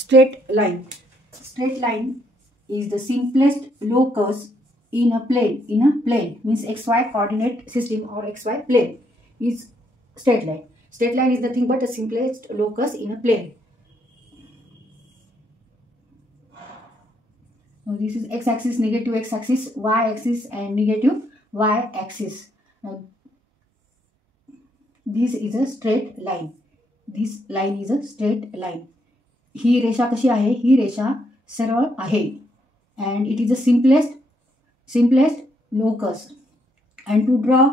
Straight line. Straight line is the simplest locus in a plane. In a plane means xy coordinate system or xy plane is straight line. Straight line is nothing but the simplest locus in a plane. Now this is x-axis, negative x-axis, y-axis and negative y-axis. Now this is a straight line. This line is a straight line. ही रेषा कशी आहे? ही रेषा सरळ आहे. And it is the simplest locus. And to draw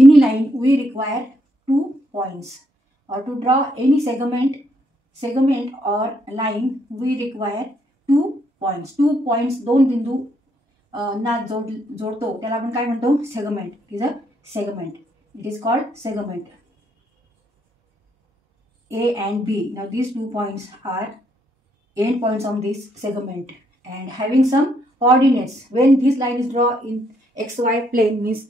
any line we require 2 points. Or to draw any segment or line we require 2 points. 2 points, दोन बिंदू ना जोडतो त्याला आपण काय म्हणतो? Segment. It is a segment. It is called segment. A and B. Now these 2 points are end points on this segment and having some coordinates. When this line is drawn in xy plane means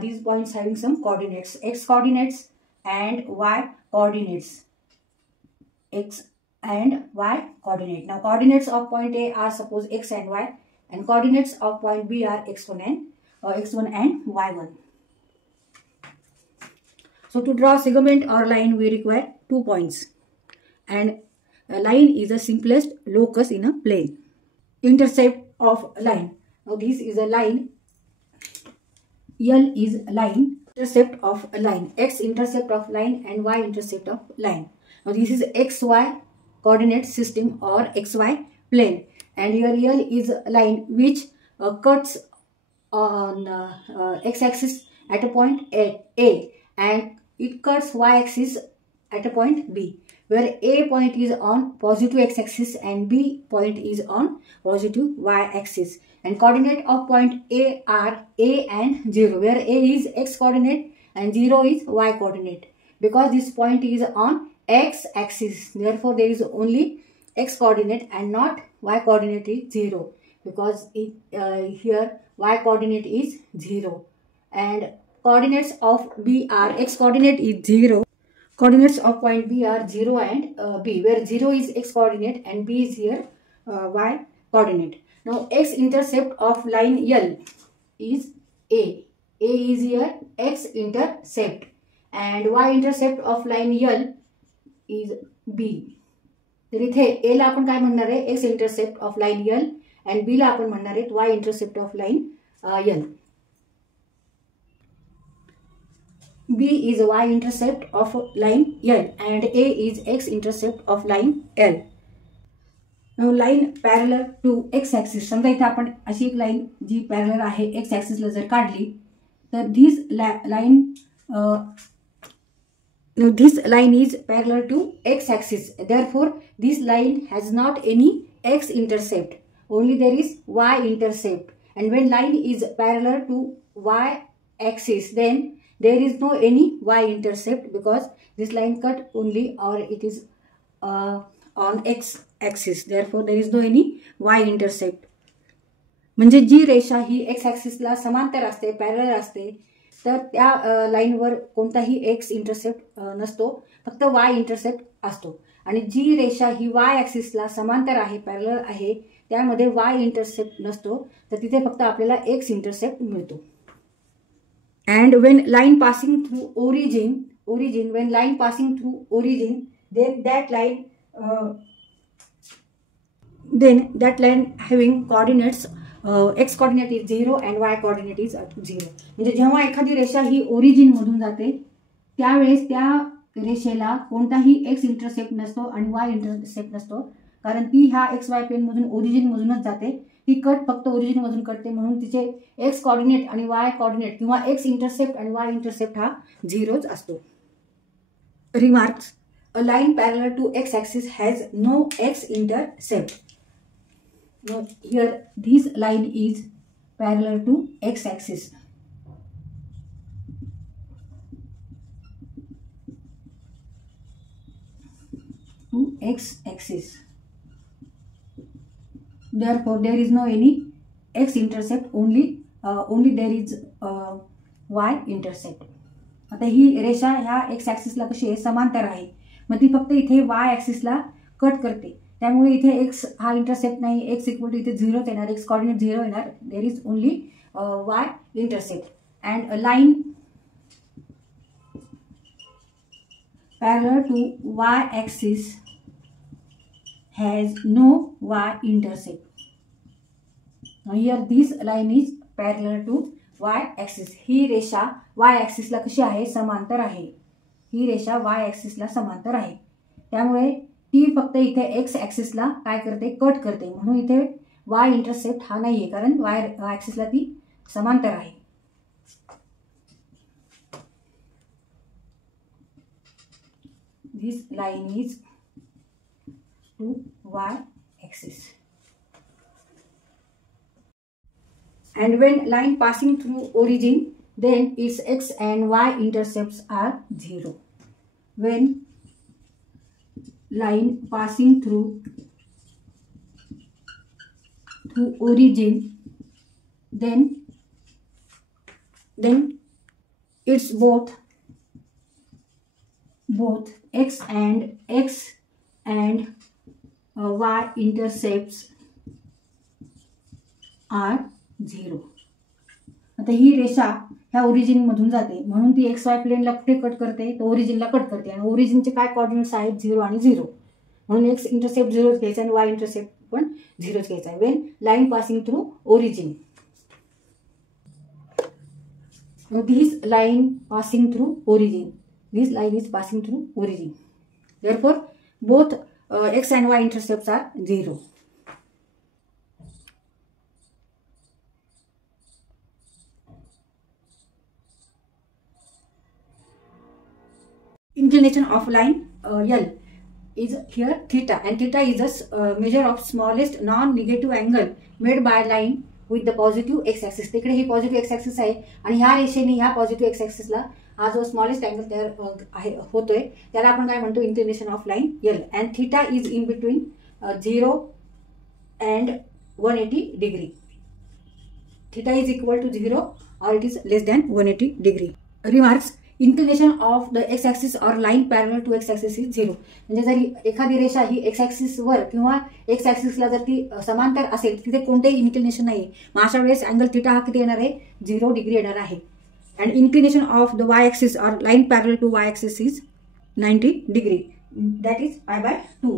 these points having some coordinates, x coordinates and y coordinates. X and y coordinate. Now coordinates of point A are suppose x and y, and coordinates of point B are x1 and y1. So to draw segment or line we require 2 points, and a line is the simplest locus in a plane. Intercept of line. Now this is a line. L is line. Intercept of a line. X intercept of line and y intercept of line. Now this is xy coordinate system or xy plane, and here L is a line which cuts on x-axis at a point A and it cuts y-axis at a point B, where A point is on positive x-axis and B point is on positive y-axis. And coordinate of point A are A and 0, where A is x coordinate and 0 is y coordinate. Because this point is on x-axis, therefore there is only x coordinate and not y coordinate is 0, because here y coordinate is 0. And coordinates of B are x coordinate is 0. Coordinates of point B are 0 and B, where 0 is x coordinate and B is here y coordinate. Now x intercept of line L is A. A is here x intercept, and y intercept of line L is B. तर इथे A ला आपण काय म्हणणार आहे? x intercept of line L, and B ला आपण म्हणणार आहे y intercept of line L. B is y intercept of line L and A is x intercept of line L. Now line parallel to x axis. समजा इथे आपण अशी एक लाइन जी पॅरलल आहे x axis ला जर काढली तर this line is parallel to x axis. Therefore this line has not any x intercept, only there is y intercept. And when line is parallel to y axis, then there is no any y intercept, because this line cut only or it is on x axis. Therefore there is no any y intercept. म्हणजे जी रेषा ही x axis ला समांतर असते, पॅरलल असते, तर त्या लाईनवर कोणताही x intercept नसतो, फक्त y इंटरसेप्ट असतो. आणि जी रेषा ही y axis ला समांतर आहे, पॅरलल आहे, त्यामध्ये y इंटरसेप्ट नसतो, तर तिथे फक्त आपल्याला x इंटरसेप्ट मिळतो. And when line passing through origin, when line passing through origin, then that line having coordinates x coordinate is 0 and y coordinate is 0. म्हणजे जेव्हा एखादी रेषा ही ओरिजिन मधून जाते त्यावेळेस त्या रेषेला कोणताही x इंटरसेप्ट नसतो आणि y इंटरसेप्ट नसतो, कारण ती ह्या xy प्लेन मधून ओरिजिन मधूनच जाते. ती कट फक्त ओरिजिन मधून करते, म्हणून तिचे x कोऑर्डिनेट आणि y कोऑर्डिनेट किंवा x इंटरसेप्ट आणि y इंटरसेप्ट हा 0च असतो. Remarks. A line parallel to x axis has no x intercept. Now here this line is parallel to x axis. To x axis. Therefore there is no any x intercept, only there is y intercept. आता ही रेषा ह्या x axis ला कशी आहे? समांतर आहे, मग ती फक्त इथे y axis ला कट करते. त्यामुळे इथे एक्स हा इंटरसेप्ट नाही, एक्स इक्वल टू इथे 0 येणार, एक्स कॉर्डिनेट 0 येणार. There is only Y intercept. And line parallel to y axis has no y intercept. Now here this line is parallel to y axis. ही रेषा y axis ला कशी आहे, समांतर आहे. ही रेषा y axis ला समांतर आहे. त्यामुळे ती फक्त इथे x axis ला काय करते, कट करते. म्हणून इथे y इंटरसेप्ट हा नाहीये, कारण y axis ला ती समांतर आहे. This line is to y axis. And when line passing through origin, then its x and y intercepts are 0. When line passing through origin, then it's both x and y intercepts are 0. आता ही रेषा ह्या ओरिजिन मधून जाते, म्हणून ती एक्स वाय प्लेनला कुठे कट करते, तर ओरिजिनला कट करते. आणि ओरिजिनचे काय कोऑर्डिनेट्स आहेत, 0 आणि 0. म्हणून एक्स इंटरसेप्ट 0 घ्यायचा आणि वाय इंटरसेप्ट पण 0 घ्यायचा. When line passing through origin, this line passing through origin, this line is passing through origin. Therefore, both x and y intercepts are 0. Inclination of line L is here theta, and theta is a measure of smallest non-negative angle made by line with the positive x axis. तिकडे ही positive x axis आहे आणि ह्या रेषेने ह्या positive x axis ला हा जो smallest angle तयार होतोय त्याला आपण काय म्हणतो, inclination of line L. And theta is in between 0 and 180 degree. Theta is equal to 0 or it is less than 180 degree. Remarks, inclination of the x axis or line parallel to x axis is 0. म्हणजे जरी एखादी रेषा ही x axis वर किंवा एक्स ऍक्सिसला जर ती समांतर असेल, तिथे कोणतेही इन्क्लिनेशन नाही, मग अशा वेळेस अँगल थीटा हा किती येणार आहे, 0 डिग्री येणार आहे. And inclination of the y-axis or line parallel to y-axis is 90 degree. That is pi by 2.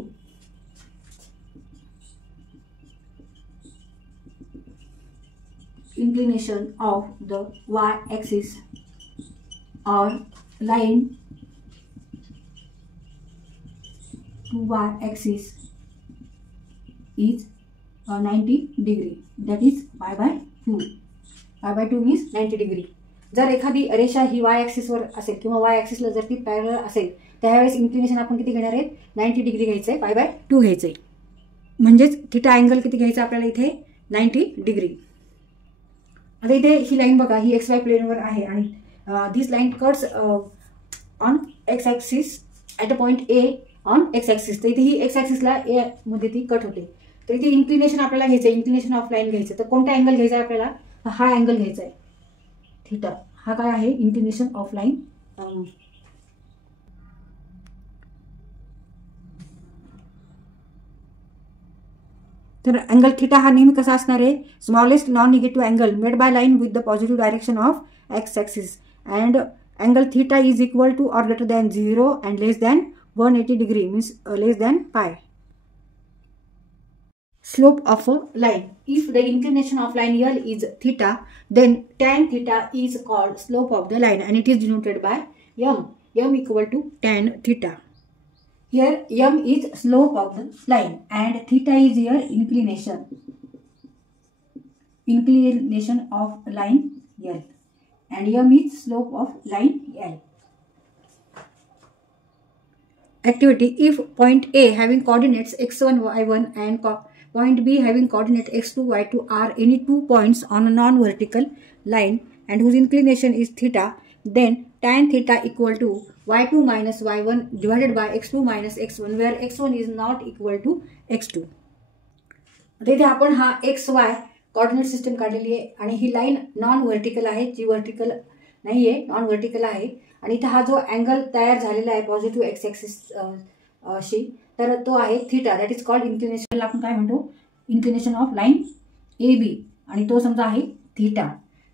Inclination of the y-axis or line to y-axis is 90 degree. That is pi by 2. Pi by 2 means 90 degree. जर एखादी रेषा ही वाय ॲक्सिसवर असेल किंवा वाय ॲक्सिसला जर ती पॅरलल असेल, त्यावेळेस इन्क्लिनेशन आपण किती घेणार आहे, 90 डिग्री घ्यायचं आहे, पाय बाय 2 घ्यायचं आहे. म्हणजेच थिटा अँगल किती घ्यायचा आपल्याला इथे, 90 डिग्री. आता इथे ही लाईन बघा, ही एक्स वाय प्लेनवर आहे आणि this line cuts on x axis at a point A on x axis. तर इथे ही एक्स ॲक्सिसला ए मध्ये ती कट होते. तर इथे इन्क्लिनेशन आपल्याला घ्यायचं आहे, इन्क्लिनेशन ऑफ लाईन घ्यायचं. तर कोणता अँगल घ्यायचा आहे आपल्याला, हा अँगल घ्यायचा आहे थीटा. हा काय आहे, इंक्लिनेशन ऑफ लाईन. तर अँगल थीटा हा नेहमी कसा असणार आहे, smallest non negative angle made by line with the positive direction of x axis. And angle theta is equal to or greater than 0 and less than 180 degree means less than pi. Slope of a line. If the inclination of line L is theta, then tan theta is called slope of the line and it is denoted by m. M equal to tan theta. Here m is slope of the line and theta is here inclination. Inclination of line L and m is slope of line L. Activity: if point A having coordinates x1, y1 and point B having coordinate x2, y2 are any 2 points on a non-vertical line and whose inclination is theta, then tan theta equal to y2 minus y1 divided by x2 minus x1, where x1 is not equal to x2. इथे आपण हा xy coordinate system काढलेली आहे आणि ही line non vertical आहे, जी व्हर्टिकल नाहीये, non vertical आहे. आणि इथे हा जो अँगल तयार झालेला आहे पॉझिटिव्ह एक्स ॲक्सिस शी, तर तो आहे theta. That is called inclination. आपण काय म्हणतो, inclination of line A B, आणि तो समजा आहे थीटा.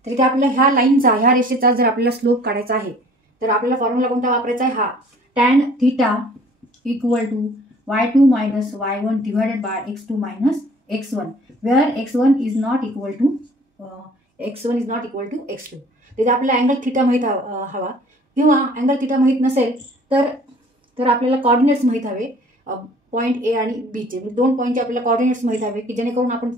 तर इथे आपल्याला ह्या लाईनचा, ह्या रेषेचा जर आपल्याला स्लोप काढायचा आहे तर आपल्याला फॉर्म्युला कोणता वापरायचा आहे, हा tan theta equal to y2 minus y1 divided by x2 minus x1, where x1 is not equal to x2. तिथे आपल्याला अँगल थीटा माहीत हवा, किंवा अँगल थीटा माहीत नसेल तर आपल्याला कॉर्डिनेट्स माहीत हवे, पॉईंट ए आणि बीचे, दोन पॉईंटचे आपल्याला कॉर्डिनेट्स माहीत हवे की जेणेकरून आपण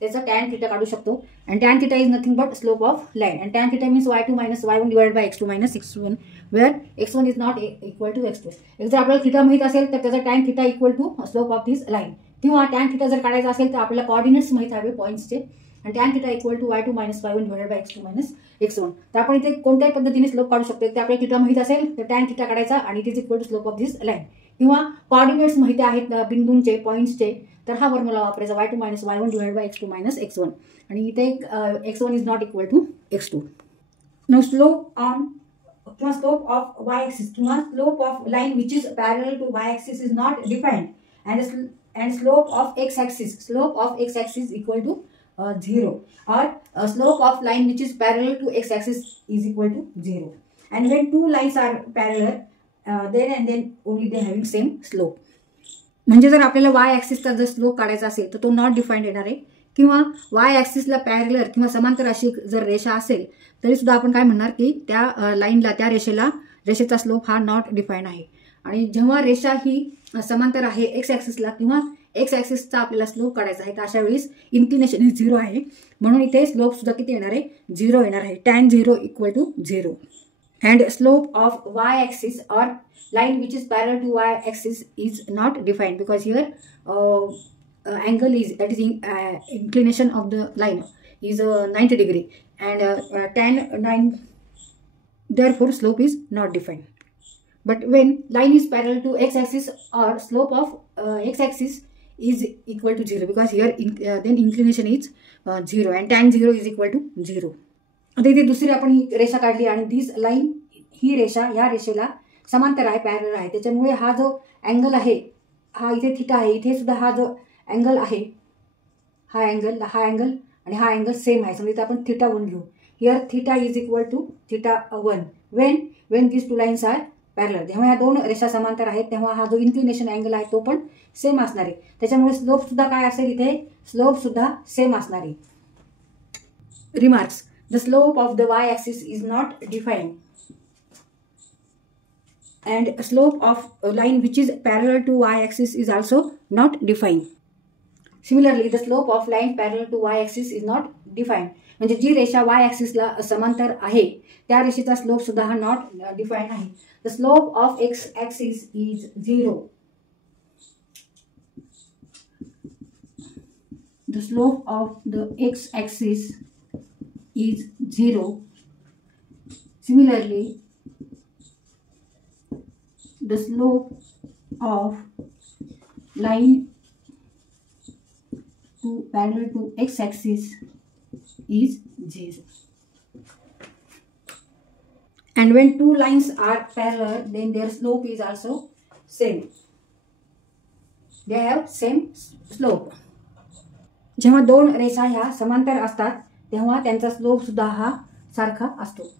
त्याचा टॅन थीटा काढू शकतो. And tan theta is nothing but slope of line, and tan theta means y2 minus y1 divided by x2 minus x1, where x1 is not equal to x2. जर आपल्याला थीटा माहीत असेल तर त्याचा tan theta equal to slope of this line, किंवा tan theta जर काढायचा असेल तर आपल्याला कॉर्डिनेट्स माहीत हवे पॉईंट्सचे, आणि tan theta equal to y2 minus y1 divided by x2 minus x1. तर आपण इथे कोणत्याही पद्धतीने स्लोप काढू शकतो. ते आपल्याला थीटा माहीत असेल तर टॅन थीटा काढायचा आणि it is equal to slope of this line, किंवा कॉर्डिनेट्स माहिती आहेत बिंदूंचे, पॉईंट्सचे, तर हा फॉर्म्युला वापरायचा y2 minus y1 divided by x2 minus x1, आणि इथे x1 is not equal to x2. Now slope on किंवा स्लोप ऑफ y एक्सिस किंवा slope of line which is parallel to y axis is not defined, and slope of x axis equal to 0, or slope of line which is parallel to x axis is equal to 0. And when two lines are parallel, then only they having same slope. म्हणजे जर आपल्याला y ॲक्सिसचा जर स्लोप काढायचा असेल तर तो not defined येणार आहे, किंवा y ॲक्सिसला पॅरलल किंवा समांतर अशी जर रेषा असेल तरी सुद्धा आपण काय म्हणणार की त्या लाईनला, त्या रेषेचा स्लोप हा नॉट डिफाइंड आहे. आणि जेव्हा रेषा ही समांतर आहे एक्स ॲक्सिसला, किंवा एक्स ॲक्सिसचा आपल्याला स्लोप काढायचा आहे, तर अशा वेळेस इन्क्लिनेशन ही 0 आहे, म्हणून इथे स्लोप सुद्धा किती येणार आहे, 0 येणार आहे. Tan 0 equal to 0. And slope of y axis or line which is parallel to y axis is not defined, because here angle is, that is inclination of the line is 90 degree, and tan 9, therefore slope is not defined. But when line is parallel to x axis, or slope of x axis is equal to 0, because here then inclination is 0, and tan 0 is equal to 0. आता इथे दुसरी आपण ही रेषा काढली, आणि this line, ही रेषा या रेषेला समांतर आहे, पॅरलल आहे, त्याच्यामुळे हा जो अँगल आहे, हा इथे थीटा आहे, इथे सुद्धा हा जो अँगल आहे, हा अँगल आणि हा अँगल सेम आहे. समजा इथे आपण थीटा 1 घेऊ. Here theta is equal to theta 1 when this two lines are parallel. जेव्हा ह्या दोन रेषा समांतर आहेत तेव्हा हा जो इन्क्लिनेशन अँगल आहे तो पण सेम असणार आहे. त्याच्यामुळे स्लोप सुद्धा काय असेल, इथे स्लोप सुद्धा सेम असणार आहे. Remarks: the slope of the Y axis is not defined, and slope of a line which is parallel to y axis is also not defined. Similarly, the slope of line parallel to y axis is not defined. म्हणजे जी रेषा y axis ला समांतर आहे त्या रेषेचा स्लोप सुद्धा हा not defined आहे. The slope of x axis is 0. The slope of the x axis is 0. Similarly, the slope of line parallel to x axis is 0. And when two lines are parallel, then their slope is also same. They have same slope. जेव्हा दोन रेषा ह्या समांतर असतात तेव्हा त्यांचा स्लोप सुद्धा हा सारखा असतो.